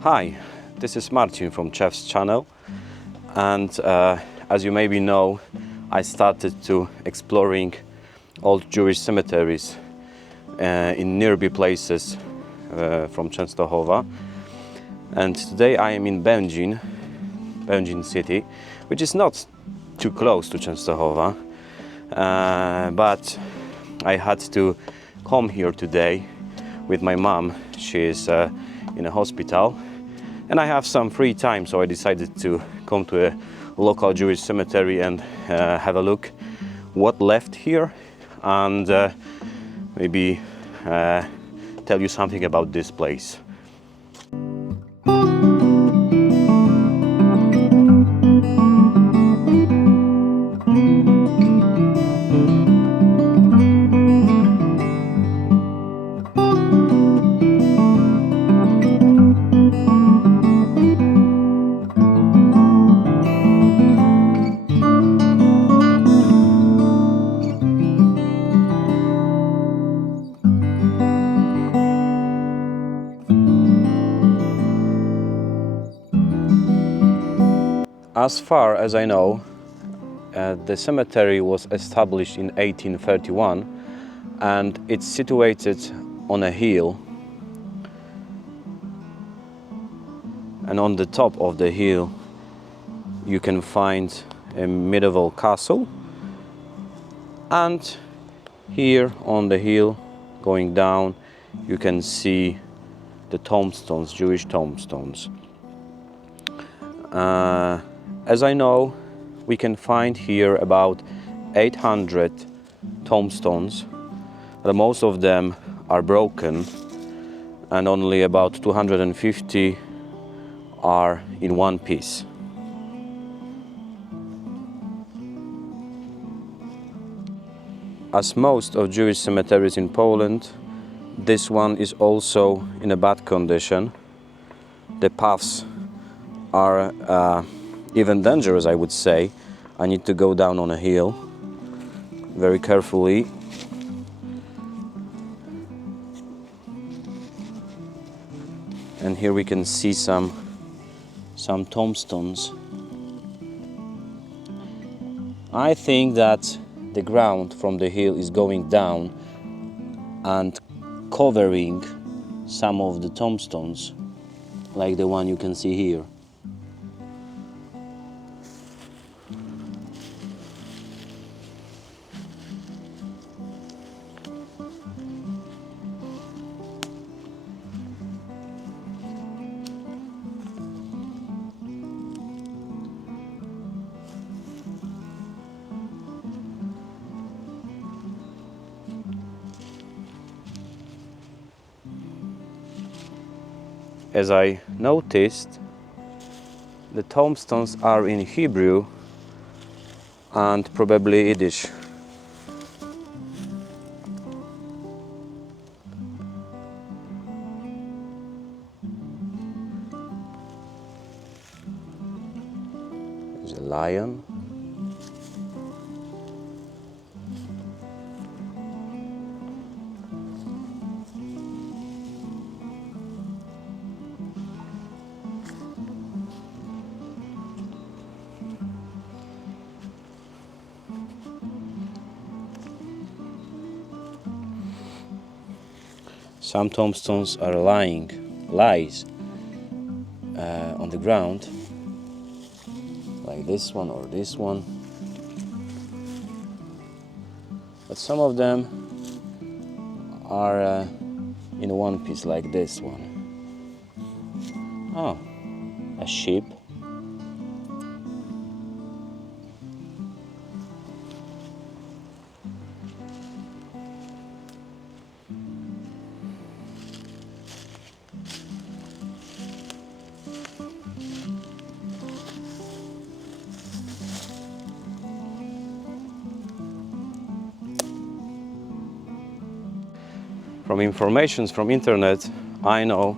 Hi, this is Marcin from Chef's channel, and as you maybe know, I started to exploring old Jewish cemeteries in nearby places from Częstochowa, and today I am in Będzin city, which is not too close to Częstochowa, but I had to come here today with my mom. She is in a hospital, and I have some free time, so I decided to come to a local Jewish cemetery and have a look what left here, and maybe tell you something about this place. As far as I know, the cemetery was established in 1831, and it's situated on a hill, and on the top of the hill you can find a medieval castle, and here on the hill going down you can see the tombstones, Jewish tombstones. As I know, we can find here about 800 tombstones, but most of them are broken, and only about 250 are in one piece. As most of Jewish cemeteries in Poland, this one is also in a bad condition. The paths are even dangerous, I would say. I need to go down on a hill very carefully. And here we can see some tombstones. I think that the ground from the hill is going down and covering some of the tombstones, like the one you can see here. As I noticed, the tombstones are in Hebrew and probably Yiddish. There's a lion. Some tombstones are lies on the ground, like this one or this one. But some of them are in one piece, like this one. Oh, a sheep. From information from internet, I know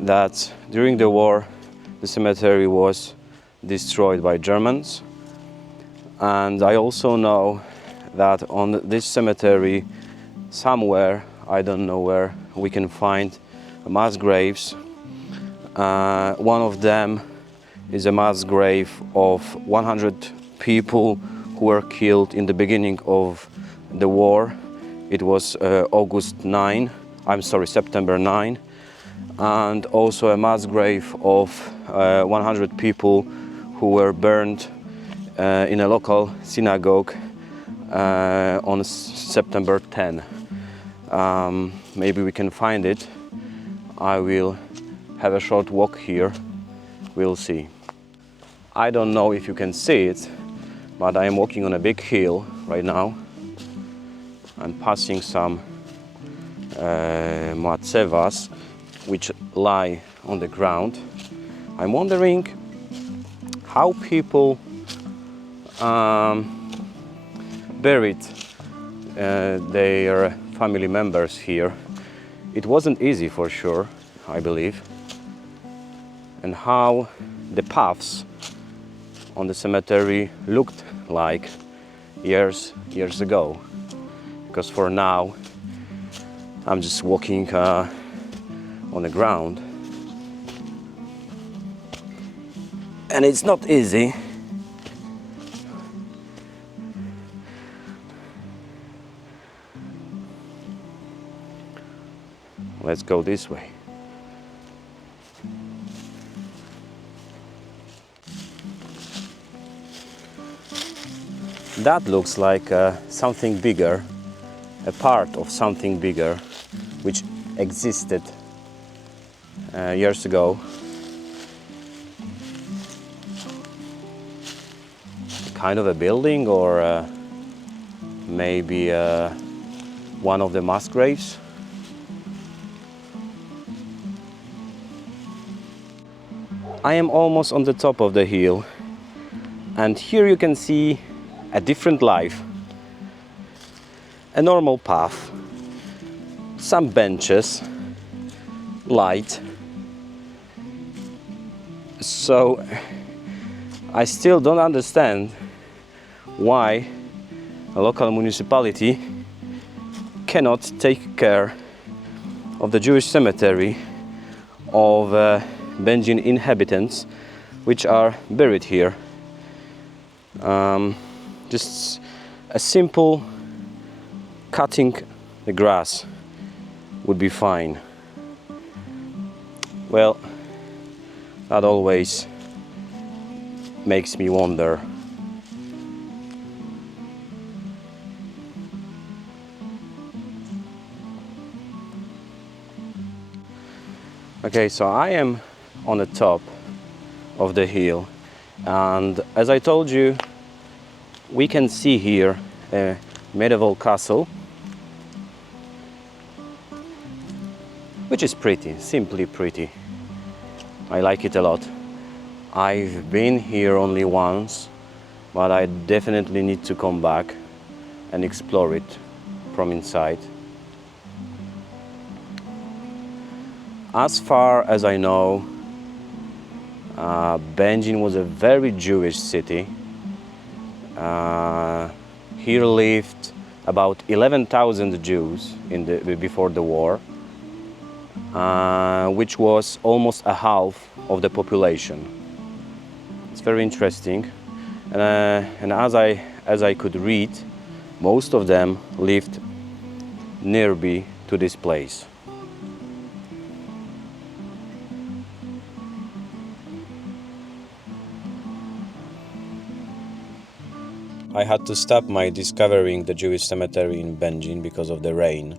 that during the war the cemetery was destroyed by Germans, and I also know that on this cemetery somewhere, I don't know where, we can find mass graves One of them is a mass grave of 100 people who were killed in the beginning of the war. It was September 9, and also a mass grave of 100 people who were burned in a local synagogue on September 10. Maybe we can find it. I will have a short walk here. We'll see. I don't know if you can see it, but I am walking on a big hill right now. I'm passing some matzevas which lie on the ground. I'm wondering how people buried their family members here. It wasn't easy for sure, I believe. And how the paths on the cemetery looked like years ago. Because for now, I'm just walking on the ground. And it's not easy. Let's go this way. That looks like something bigger, a part of something bigger, which existed years ago. Kind of a building, or maybe one of the mass graves. I am almost on the top of the hill, and here you can see a different life. A normal path, some benches, light. So I still don't understand why a local municipality cannot take care of the Jewish cemetery of Będzin inhabitants which are buried here. Just a simple cutting the grass would be fine. Well, that always makes me wonder. Okay, so I am on the top of the hill, and as I told you, we can see here a medieval castle, which is pretty, simply pretty. I like it a lot. I've been here only once, but I definitely need to come back and explore it from inside. As far as I know, Będzin was a very Jewish city. Here lived about 11,000 Jews before the war, which was almost a half of the population. It's very interesting, and as I could read, most of them lived nearby to this place. I had to stop my discovering the Jewish cemetery in Będzin because of the rain.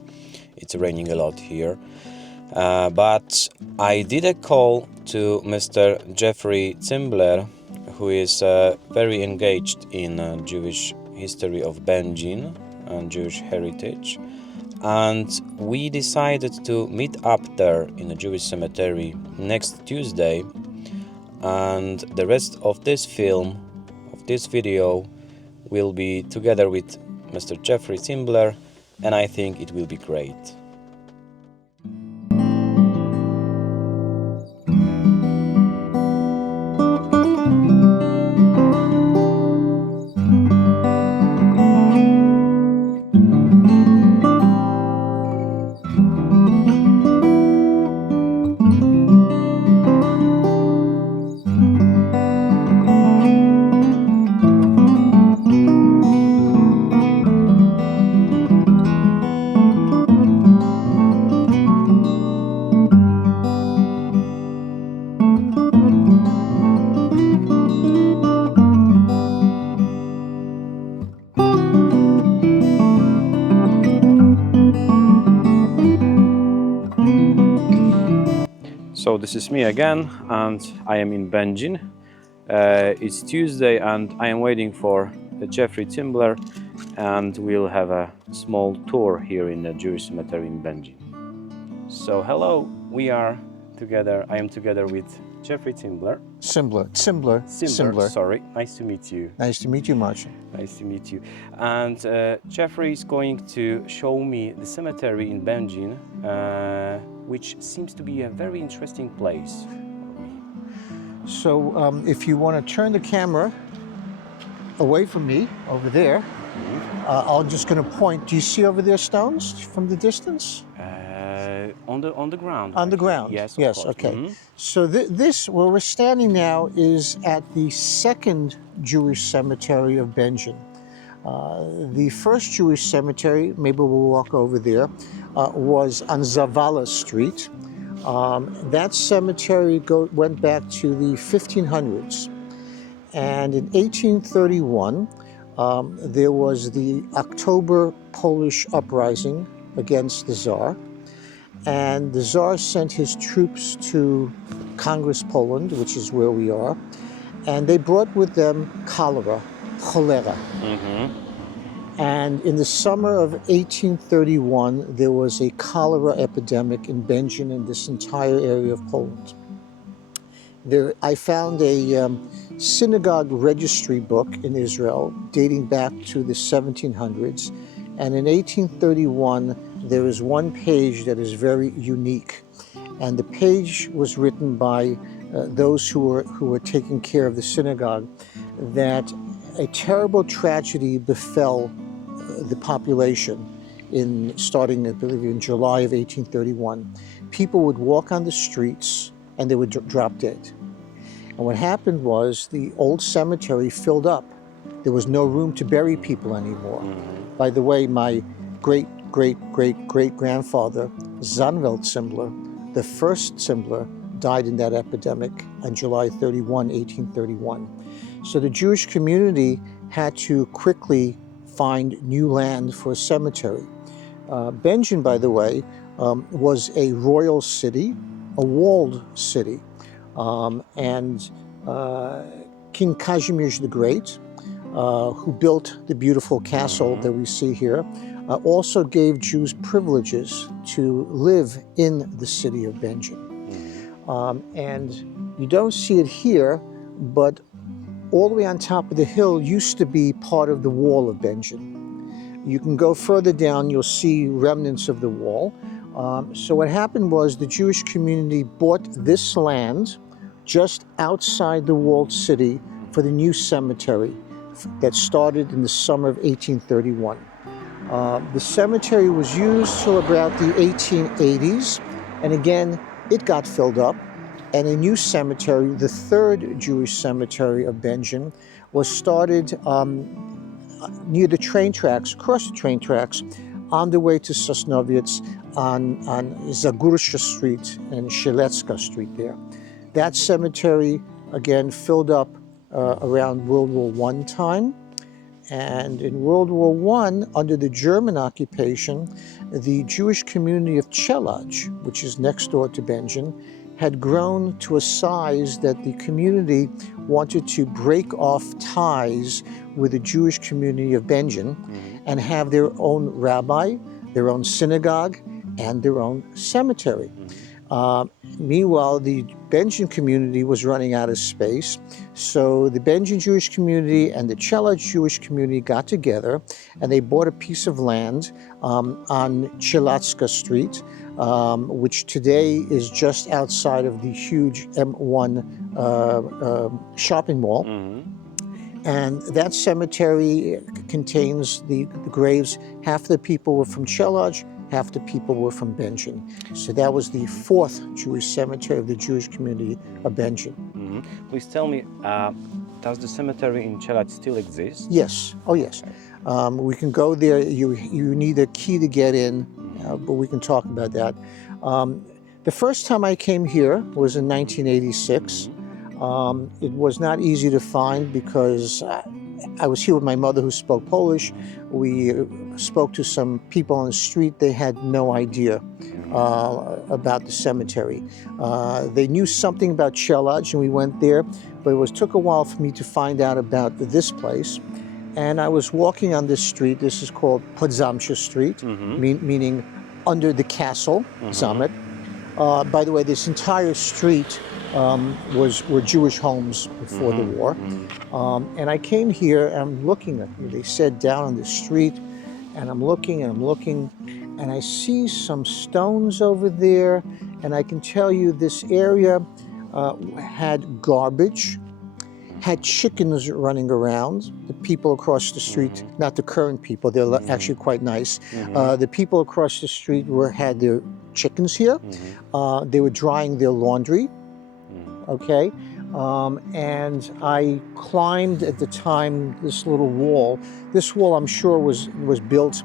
It's raining a lot here. But I did a call to Mr. Jeffrey Cymbler, who is very engaged in Jewish history of Będzin and Jewish heritage. And we decided to meet up there in the Jewish cemetery next Tuesday. And the rest of this video, will be together with Mr. Jeffrey Cymbler, and I think it will be great. So this is me again, and I am in Będzin. It's Tuesday, and I am waiting for Jeffrey Cymbler, and we'll have a small tour here in the Jewish cemetery in Będzin. So hello, we are together. I am together with Jeffrey Cymbler. Cymbler. Sorry, nice to meet you. Nice to meet you, Marcin. Nice to meet you. And Jeffrey is going to show me the cemetery in Będzin, which seems to be a very interesting place. So if you want to turn the camera away from me, over there, I'm just going to point. Do you see over there stones from the distance? On the ground. On the ground? Yes, of yes, course. okay. So this, where we're standing now, is at the second Jewish cemetery of Będzin. The first Jewish cemetery, maybe we'll walk over there, was on Zavala Street. That cemetery went back to the 1500s. And in 1831, there was the October Polish uprising against the Tsar. And the Tsar sent his troops to Congress, Poland, which is where we are. And they brought with them cholera. And in the summer of 1831, there was a cholera epidemic in Będzin and this entire area of Poland. I found a synagogue registry book in Israel dating back to the 1700s. And in 1831, there is one page that is very unique. And the page was written by those who were taking care of the synagogue, that a terrible tragedy befell the population starting, I believe, in July of 1831. People would walk on the streets and they would drop dead. And what happened was the old cemetery filled up. There was no room to bury people anymore. By the way, my great-great-great-great-grandfather, Zanvelt Cymbler, the first Cymbler, died in that epidemic on July 31, 1831. So the Jewish community had to quickly find new land for a cemetery. Będzin, by the way, was a royal city, a walled city. And King Kazimierz the Great, who built the beautiful castle that we see here, also gave Jews privileges to live in the city of Będzin. And you don't see it here, but all the way on top of the hill used to be part of the wall of Będzin. You can go further down, you'll see remnants of the wall. So what happened was the Jewish community bought this land just outside the walled city for the new cemetery that started in the summer of 1831. The cemetery was used till about the 1880s, and again, it got filled up, and a new cemetery, the third Jewish cemetery of Będzin, was started near the train tracks, across the train tracks, on the way to Sosnowiec on Zagórsza Street and Sielecka Street there. That cemetery, again, filled up around World War I time. And in World War I, under the German occupation, the Jewish community of Chelaj, which is next door to Będzin, had grown to a size that the community wanted to break off ties with the Jewish community of Będzin and have their own rabbi, their own synagogue, and their own cemetery. Meanwhile, the Będzin community was running out of space, so the Będzin Jewish community and the Chelaj Jewish community got together and they bought a piece of land on Sielecka Street, which today is just outside of the huge M1 shopping mall. And that cemetery contains the graves. Half the people were from Chelaj, half the people were from Będzin. So that was the fourth Jewish cemetery of the Jewish community of Będzin. Please tell me, does the cemetery in Chelaj still exist? Yes, oh yes. We can go there. You need a key to get in, but we can talk about that. The first time I came here was in 1986. It was not easy to find because I was here with my mother who spoke Polish. We spoke to some people on the street. They had no idea about the cemetery. They knew something about Czeladź, and we went there, but it took a while for me to find out about this place. And I was walking on this street. This is called Podzamcze Street, meaning under the castle, Zamek. By the way, this entire street were Jewish homes before the war. And I came here and I'm looking at them. They said down on the street, and I'm looking and I'm looking, and I see some stones over there. And I can tell you this area had garbage, had chickens running around. The people across the street, not the current people, they're actually quite nice. The people across the street had their chickens here. They were drying their laundry, okay? And I climbed at the time this little wall. This wall, I'm sure, was built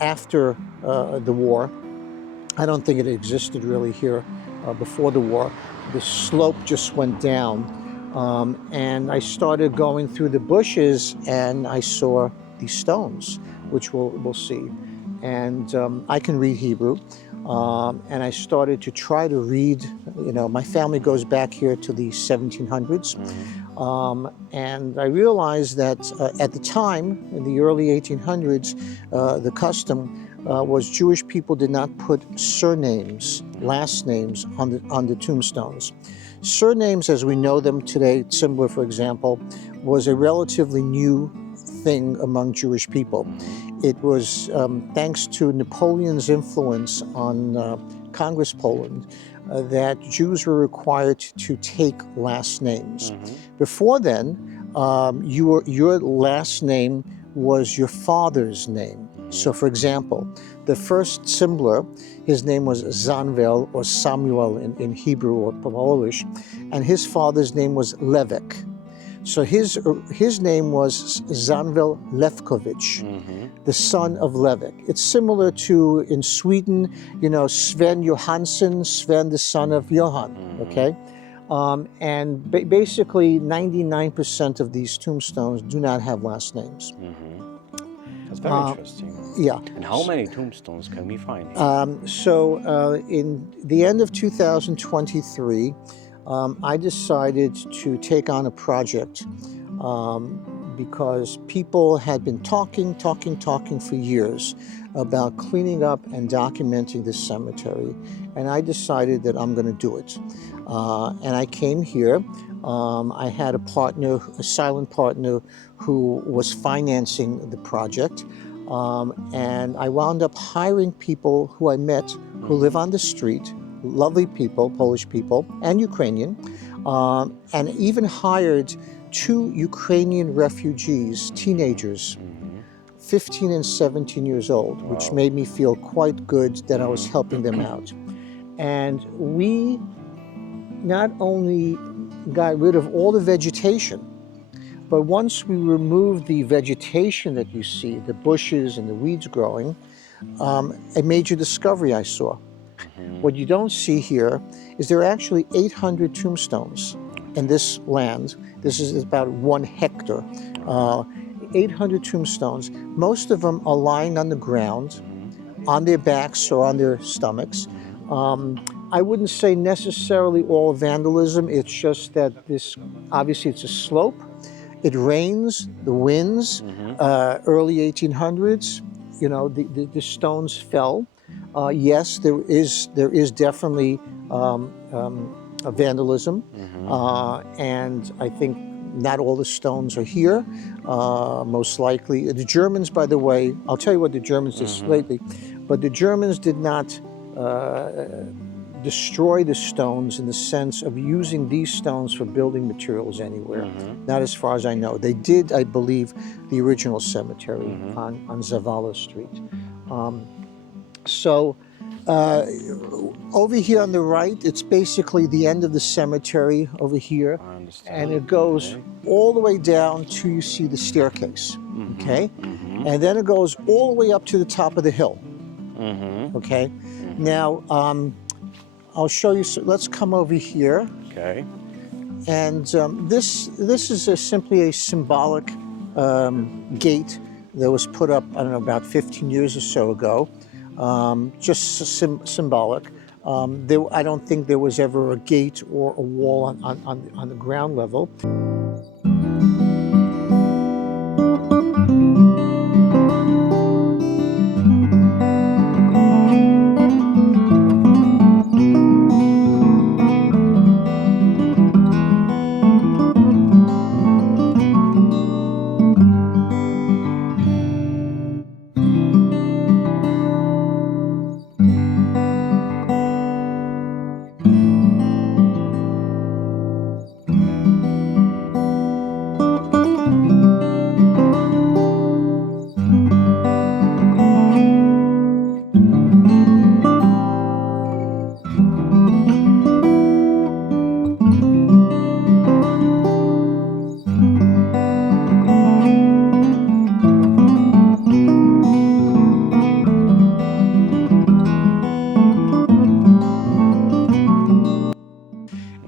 after the war. I don't think it existed really here before the war. The slope just went down. And I started going through the bushes, and I saw these stones, which we'll see. And I can read Hebrew. And I started to try to read. You know, my family goes back here to the 1700s. And I realized that at the time, in the early 1800s, the custom was Jewish people did not put surnames, last names, on the tombstones. Surnames, as we know them today, Cymbler, for example, was a relatively new thing among Jewish people. It was thanks to Napoleon's influence on Congress Poland that Jews were required to take last names. Before then, your last name was your father's name. So, for example, the first Cymbler, his name was Zanvel, or Samuel in Hebrew or Polish, and his father's name was Levek. So his name was Zanvel Levkovich, the son of Levek. It's similar to, in Sweden, you know, Sven Johansson, Sven the son of Johan, okay? And basically 99% of these tombstones do not have last names. That's very interesting. Yeah. And how many tombstones can we find? In the end of 2023, I decided to take on a project because people had been talking for years about cleaning up and documenting this cemetery. And I decided that I'm going to do it. And I came here. I had a partner, a silent partner, who was financing the project. And I wound up hiring people who I met who live on the street, lovely people, Polish people, and Ukrainian, and even hired 2 Ukrainian refugees, teenagers, 15 and 17 years old, which made me feel quite good that I was helping them out. And we not only got rid of all the vegetation, but once we removed the vegetation that you see, the bushes and the weeds growing, a major discovery I saw. What you don't see here is there are actually 800 tombstones in this land. This is about 1 hectare. 800 tombstones. Most of them are lying on the ground, on their backs or on their stomachs. I wouldn't say necessarily all vandalism. It's just that this, obviously it's a slope. It rains, the winds, early 1800s, you know, the stones fell. Yes, there is definitely vandalism, and I think not all the stones are here, most likely. The Germans, by the way, I'll tell you what the Germans did lately, but the Germans did not destroy the stones in the sense of using these stones for building materials anywhere, not as far as I know. They did, I believe, the original cemetery on Zavala Street. So over here on the right, it's basically the end of the cemetery over here. I understand. And it goes all the way down to, you see the staircase, okay? And then it goes all the way up to the top of the hill, okay? Now, I'll show you, so let's come over here. Okay. This is simply a symbolic gate that was put up, I don't know, about 15 years or so ago, just symbolic. I don't think there was ever a gate or a wall on the ground level.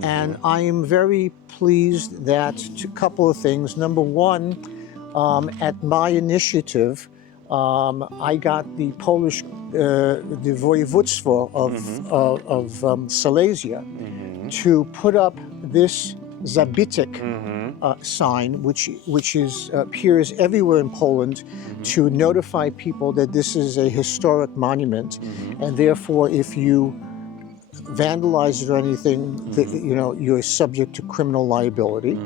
And I am very pleased that a couple of things. Number one, at my initiative, I got the Polish, the Województwo of Silesia to put up this zabytek sign, which appears everywhere in Poland, to notify people that this is a historic monument, and therefore, if you vandalize it or anything, you're subject to criminal liability.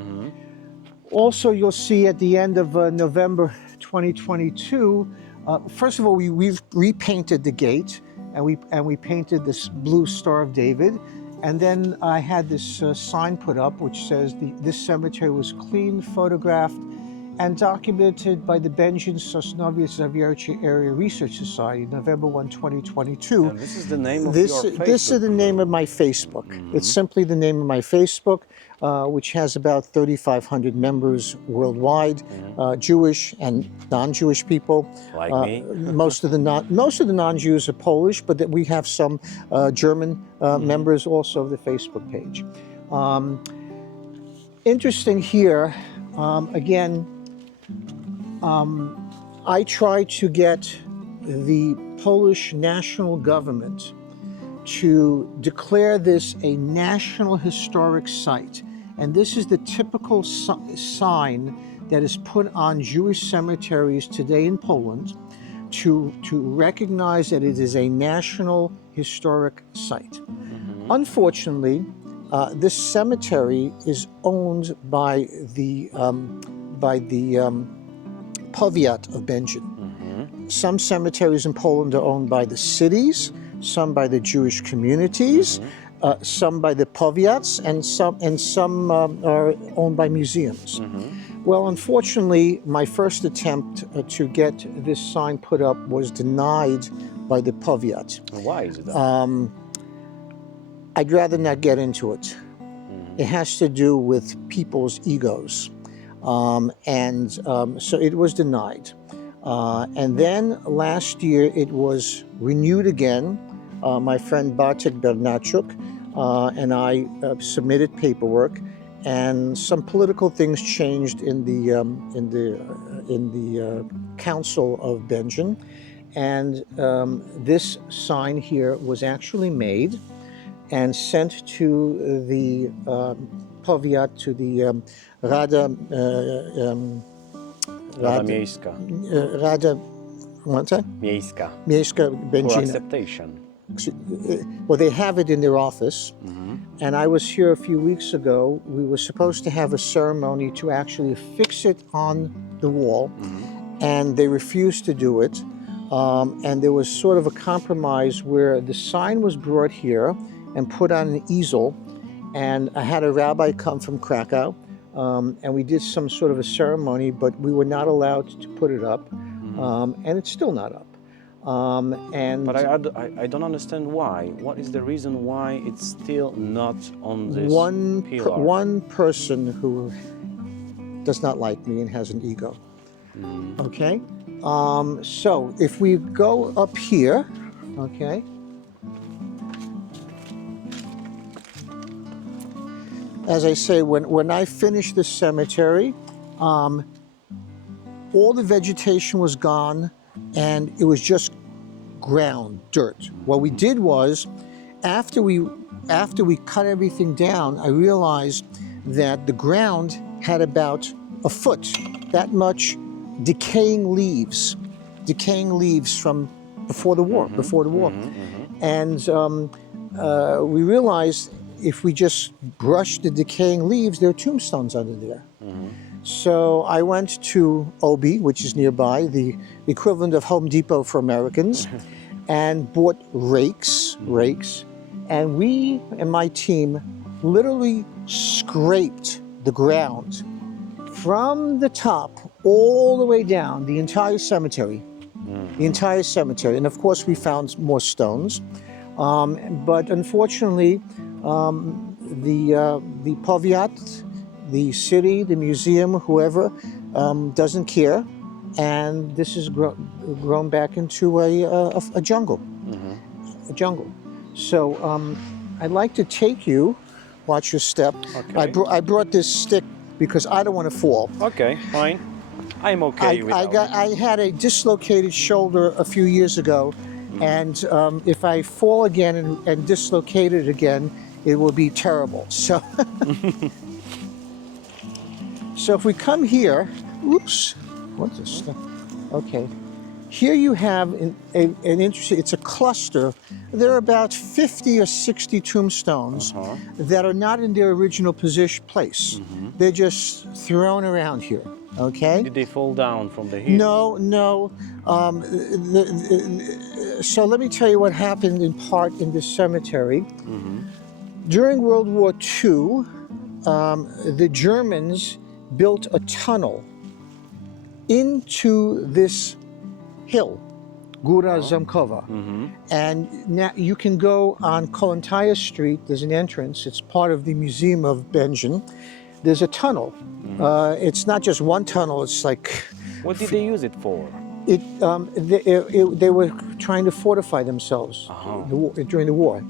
Also, you'll see at the end of November 2022, first of all, we've repainted the gate, and we painted this blue Star of David, and then I had this sign put up which says this cemetery was cleaned, photographed, and documented by the Będzin Jewish Area Research Society, November 1, 2022. And this is the name of your Facebook This is the name of my Facebook. It's simply the name of my Facebook, which has about 3,500 members worldwide, Jewish and non-Jewish people. Like me. Most of the non-Jews are Polish, but we have some German members also of the Facebook page. Interesting here, again, I tried to get the Polish national government to declare this a national historic site. And this is the typical sign that is put on Jewish cemeteries today in Poland to recognize that it is a national historic site. Unfortunately, this cemetery is owned by the Powiat of Będzin. Some cemeteries in Poland are owned by the cities, some by the Jewish communities, some by the Powiats, and some are owned by museums. Well, unfortunately, my first attempt to get this sign put up was denied by the Powiat. Why is that? I'd rather not get into it. It has to do with people's egos. So it was denied. And then last year it was renewed again. My friend Bartek Bernachuk and I submitted paperwork, and some political things changed in the council of Będzin, and this sign here was actually made and sent to the Powiat, to the Rada Miejska. Rada, what's that? Miejska. Miejska For Będzina. acceptation. Well, they have it in their office. And I was here a few weeks ago. We were supposed to have a ceremony to actually affix it on the wall, and they refused to do it. And there was sort of a compromise where the sign was brought here and put on an easel, and I had a rabbi come from Krakow, and we did some sort of a ceremony, but we were not allowed to put it up, and it's still not up. But I don't understand why. What is the reason why it's still not on this pillar? One person who does not like me and has an ego. Okay? So if we go up here, okay? as I say, when I finished this cemetery, all the vegetation was gone and it was just ground, dirt. What we did was, after we cut everything down, I realized that the ground had about a foot, that much decaying leaves from before the war, And we realized if we just brush the decaying leaves, there are tombstones under there. So I went to Obi, which is nearby, the equivalent of Home Depot for Americans, and bought rakes, and we and my team literally scraped the ground from the top all the way down, the entire cemetery. And of course we found more stones. But unfortunately, the powiat, the city, the museum, whoever, doesn't care, and this has grown back into a jungle. So I'd like to take you, watch your step. Okay. I brought this stick because I don't want to fall. Okay, fine. I'm okay with that. I had a dislocated shoulder a few years ago, and if I fall again and dislocate it again, it will be terrible. So, so if we come here, oops, what's this stuff? Okay, here you have an interesting, it's a cluster. There are about 50 or 60 tombstones that are not in their original place. They're just thrown around here. Okay. Did they fall down from the hill? No. So let me tell you what happened in part in this cemetery. During World War II, the Germans built a tunnel into this hill, Góra Zamkowa. And now you can go on Kollontaia Street. There's an entrance. It's part of the Museum of Będzin. There's a tunnel. It's not just one tunnel. It's like. What did they use it for? They were trying to fortify themselves during the war.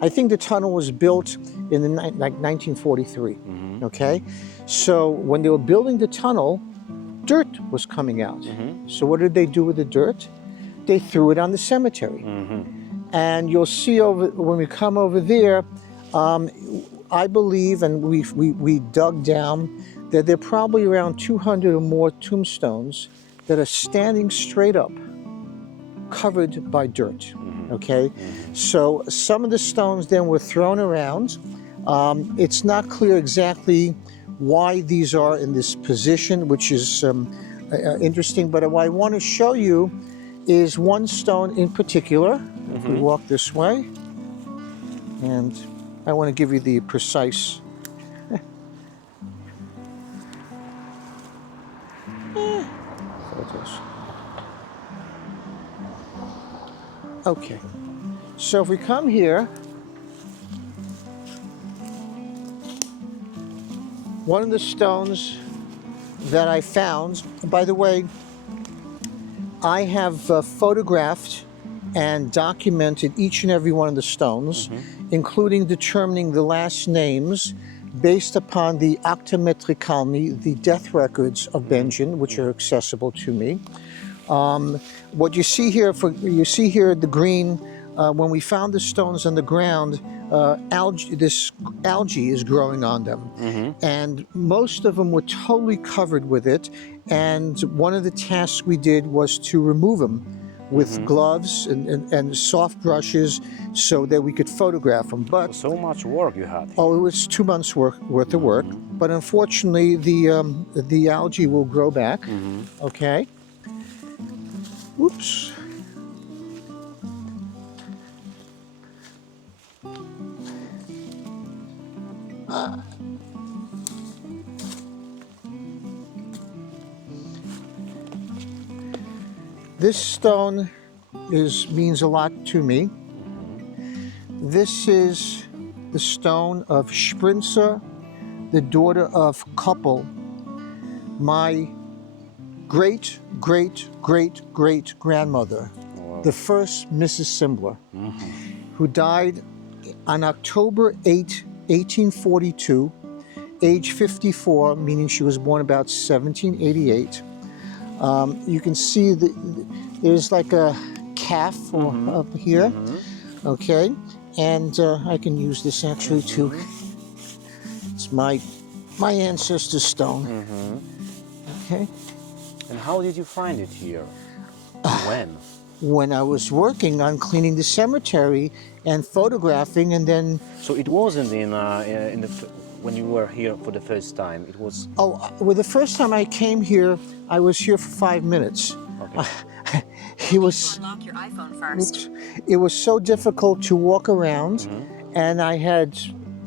I think the tunnel was built in 1943. Okay, so when they were building the tunnel, dirt was coming out. So what did they do with the dirt? They threw it on the cemetery. And you'll see when we come over there. I believe, and we dug down, that there are probably around 200 or more tombstones that are standing straight up, covered by dirt. Okay, so some of the stones then were thrown around. It's not clear exactly why these are in this position, which is interesting. But what I want to show you is one stone in particular. If we walk this way, and I want to give you the precise. Photos. Okay, so if we come here, one of the stones that I found, by the way, I have photographed and documented each and every one of the stones, including determining the last names based upon the Acta Metricalni, the death records of Będzin, which are accessible to me. What you see here, the green, when we found the stones on the ground, this algae is growing on them. And most of them were totally covered with it. And one of the tasks we did was to remove them with gloves and soft brushes so that we could photograph them. But so much work you had. Oh, it was 2 months worth of work. But unfortunately, the algae will grow back. Okay. Oops. This stone means a lot to me. This is the stone of Sprinzer, the daughter of Koppel, my great-great-great-great-grandmother, the first Mrs. Cymbler, who died on October 8, 1842 age 54, meaning she was born about 1788. You can see that there's like a calf up here, okay? And I can use this actually to, it's my ancestor's stone, okay? And how did you find it here? When? When I was working on cleaning the cemetery and photographing, and then... So it wasn't when you were here for the first time, it was... Oh, well, the first time I came here, I was here for 5 minutes. Okay. It was... Unlock your iPhone first. It was so difficult to walk around, and I had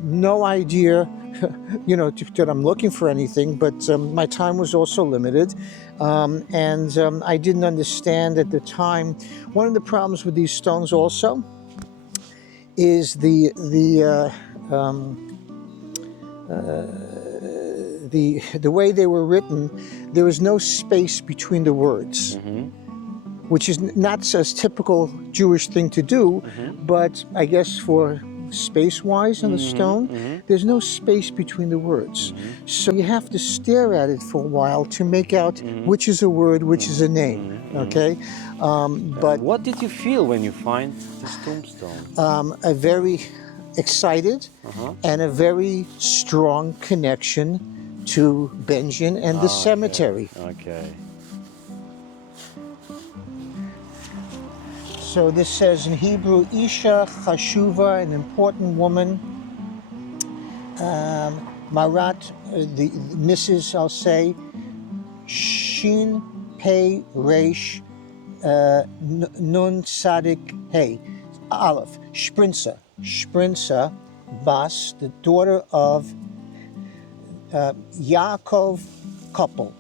no idea, you know, that I'm looking for anything, but my time was also limited, and I didn't understand at the time. One of the problems with these stones also is the way they were written. There was no space between the words, which is not as typical Jewish thing to do, but I guess for space-wise on the stone, there's no space between the words. So you have to stare at it for a while to make out which is a word, which is a name, okay? But what did you feel when you find this tombstone? a very excited and a very strong connection to Będzin and the cemetery. Okay. So this says in Hebrew, Isha Chashuva, an important woman. Marat, the Mrs., I'll say, Shin Pei Reish Nun Sadik Hey, Aleph, Sprinza Bas, the daughter of Yaakov couple.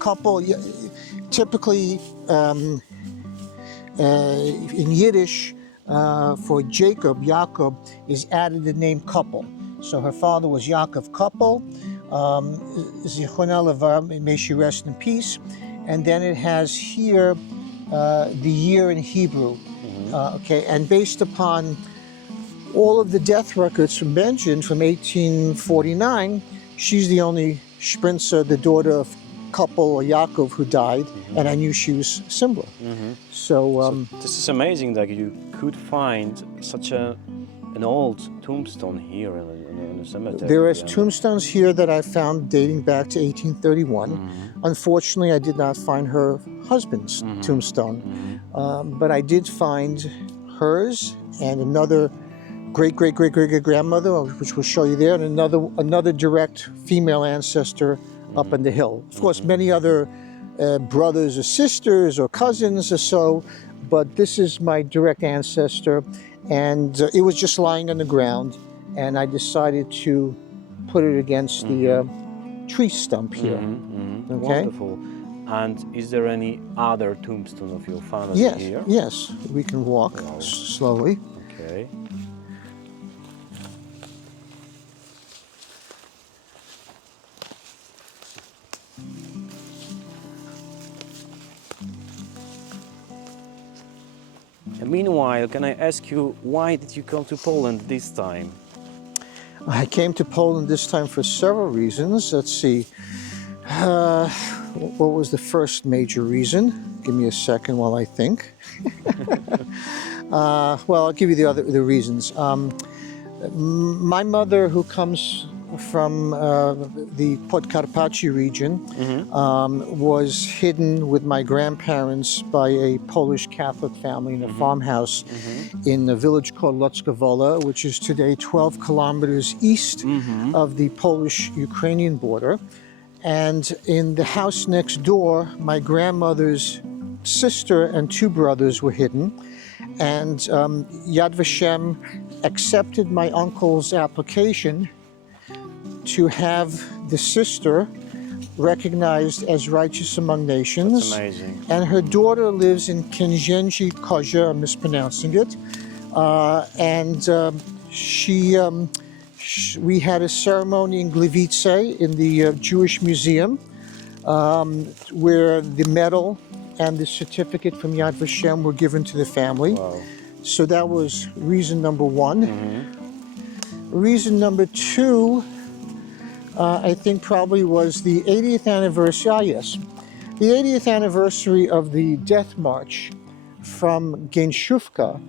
Couple, typically in Yiddish, for Jacob, Yaakov is added the name couple. So her father was Yaakov couple, Zichronah Levar, may she rest in peace. And then it has here the year in Hebrew. Okay, and based upon all of the death records from Będzin from 1849, she's the only Sprinza, the daughter of couple or Yaakov who died, and I knew she was Cymbler. So this is amazing that you could find such an old tombstone here in the cemetery. there are tombstones here that I found dating back to 1831. Unfortunately, I did not find her husband's tombstone, but I did find hers and another great-great-great-great-grandmother, which we'll show you there, and another direct female ancestor up on the hill. Of course, many other brothers or sisters or cousins or so, but this is my direct ancestor, and it was just lying on the ground, and I decided to put it against the tree stump here. Okay? Wonderful. And is there any other tombstone of your family here? Yes, we can walk slowly. Okay. And meanwhile, can I ask you, why did you come to Poland this time? I came to Poland this time for several reasons. Let's see. What was the first major reason? Give me a second while I think. Well, I'll give you the reasons. My mother, who comes from the Podkarpacie region, was hidden with my grandparents by a Polish Catholic family in a farmhouse in a village called Locka Wola, which is today 12 kilometers east of the Polish-Ukrainian border. And in the house next door, my grandmother's sister and 2 brothers were hidden. And Yad Vashem accepted my uncle's application to have the sister recognized as righteous among nations. That's amazing. And her daughter lives in Kędzierzy Kozie, I'm mispronouncing it. We had a ceremony in Gliwice in the Jewish Museum where the medal and the certificate from Yad Vashem were given to the family. Wow. So that was reason number 1. Reason number 2 I think probably was the 80th anniversary, yes, the 80th anniversary of the death march from Gęsiówka,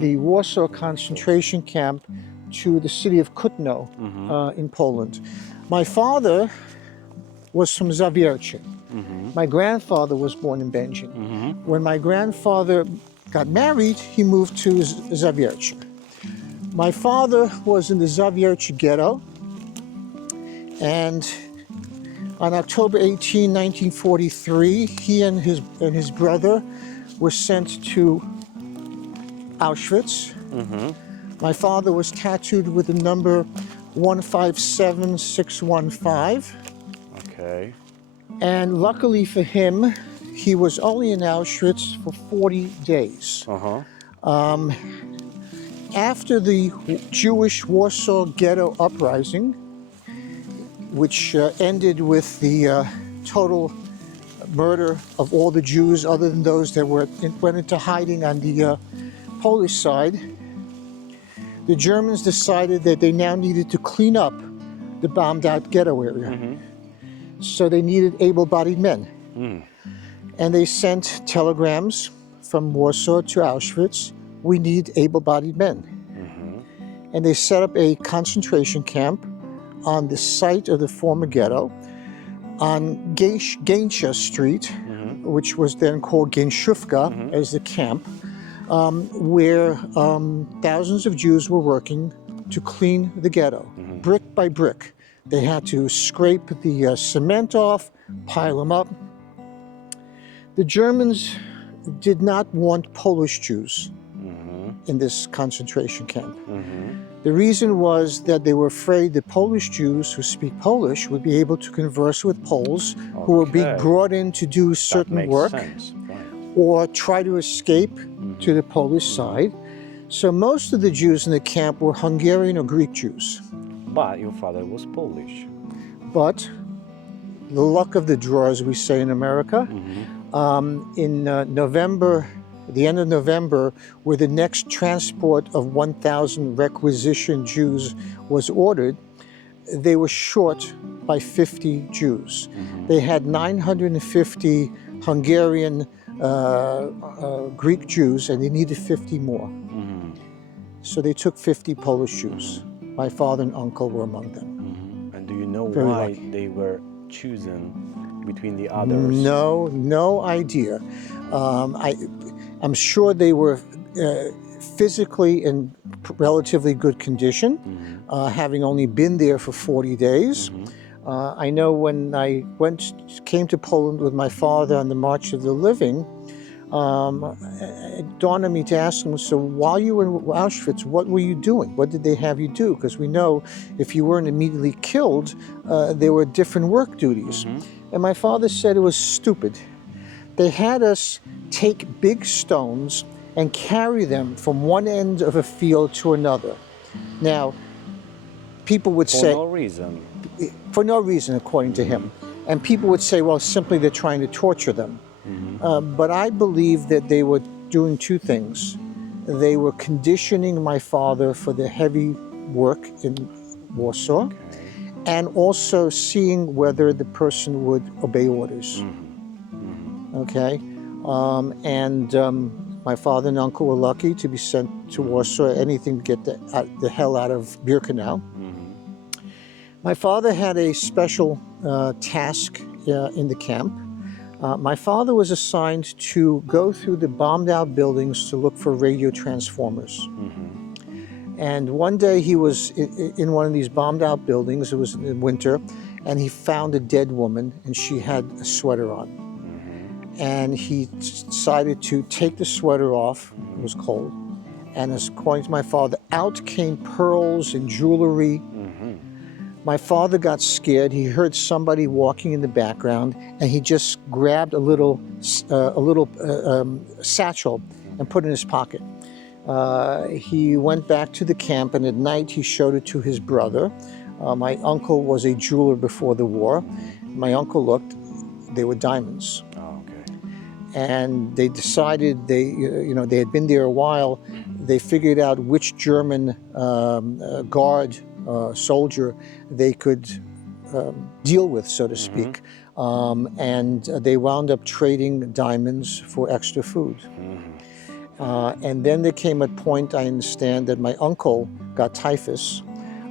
the Warsaw concentration camp, to the city of Kutno in Poland. My father was from Zawiercie. My grandfather was born in Będzin. When my grandfather got married, he moved to Zawiercie. My father was in the Zawiercie ghetto, and on October 18, 1943, he and his brother were sent to Auschwitz. My father was tattooed with the number 157615. Okay. And luckily for him, he was only in Auschwitz for 40 days. After the Jewish Warsaw Ghetto uprising, which ended with the total murder of all the Jews other than those that went into hiding on the Polish side, the Germans decided that they now needed to clean up the bombed out ghetto area. So they needed able-bodied men. And they sent telegrams from Warsaw to Auschwitz, we need able-bodied men. And they set up a concentration camp on the site of the former ghetto on Gęsia Street, which was then called Gęsiówka as the camp, where thousands of Jews were working to clean the ghetto, brick by brick. They had to scrape the cement off, pile them up. The Germans did not want Polish Jews in this concentration camp. The reason was that they were afraid that Polish Jews who speak Polish would be able to converse with Poles who were being brought in to do certain work or try to escape to the Polish side. So most of the Jews in the camp were Hungarian or Greek Jews. But your father was Polish. But the luck of the draw, as we say in America, in November, the end of November, where the next transport of 1,000 requisitioned Jews was ordered, they were short by 50 Jews. They had 950 Hungarian Greek Jews, and they needed 50 more. So they took 50 Polish Jews. My father and uncle were among them. And do you know Very why lucky. they were chosen between the others? No idea. I'm sure they were physically in relatively good condition, having only been there for 40 days. I know when I came to Poland with my father on the March of the Living, it dawned on me to ask him, so while you were in Auschwitz, what were you doing? What did they have you do? Because we know if you weren't immediately killed, there were different work duties. And my father said it was stupid. They had us take big stones and carry them from one end of a field to another. Now, people would say... For no reason. For no reason, according to him. And people would say, well, simply they're trying to torture them. But I believe that they were doing two things. They were conditioning my father for the heavy work in Warsaw, and also seeing whether the person would obey orders. Okay? My father and uncle were lucky to be sent to Warsaw, anything to get the hell out of Birkenau. My father had a special task in the camp. My father was assigned to go through the bombed out buildings to look for radio transformers. And one day he was in one of these bombed out buildings, it was in winter, and he found a dead woman and she had a sweater on. And he decided to take the sweater off, it was cold, and according to my father, out came pearls and jewelry. My father got scared. He heard somebody walking in the background, and he just grabbed a little satchel and put it in his pocket. He went back to the camp, and at night he showed it to his brother. My uncle was a jeweler before the war. My uncle looked; they were diamonds. And they decided they had been there a while. They figured out which German guard soldier they could deal with, so to speak. And they wound up trading diamonds for extra food. And then there came a point, I understand, that my uncle got typhus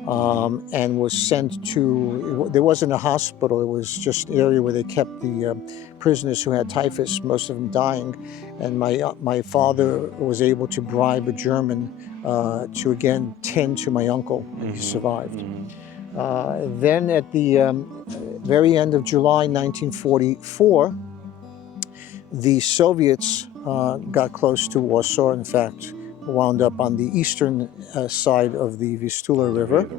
and was sent to, there wasn't a hospital, it was just an area where they kept the prisoners who had typhus, most of them dying. And my father was able to bribe a German to again tend to my uncle, and he survived. Then at the very end of July 1944, the Soviets got close to Warsaw, in fact, wound up on the eastern side of the Vistula River.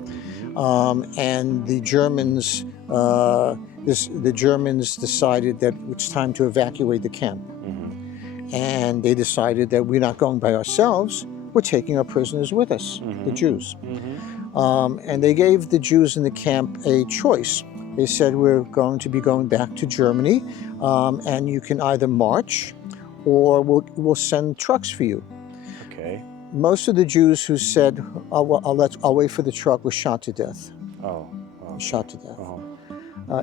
And the Germans, decided that it's time to evacuate the camp. And they decided that we're not going by ourselves, we're taking our prisoners with us, the Jews. And they gave the Jews in the camp a choice. They said, we're going to be going back to Germany, and you can either march or we'll send trucks for you. Okay. Most of the Jews who said, I'll wait for the truck, were shot to death. Oh. Shot to death.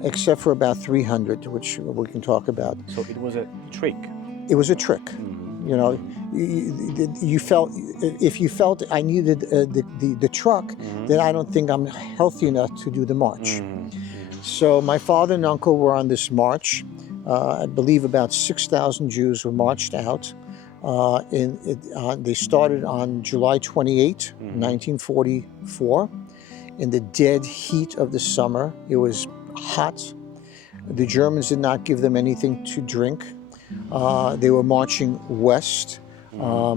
Except for about 300, which we can talk about. So it was a trick. It was a trick. You know, you felt, if you felt I needed the truck, then I don't think I'm healthy enough to do the march. So my father and uncle were on this march. I believe about 6,000 Jews were marched out. They started on July 28, 1944, in the dead heat of the summer. It was hot. The Germans did not give them anything to drink. They were marching west. My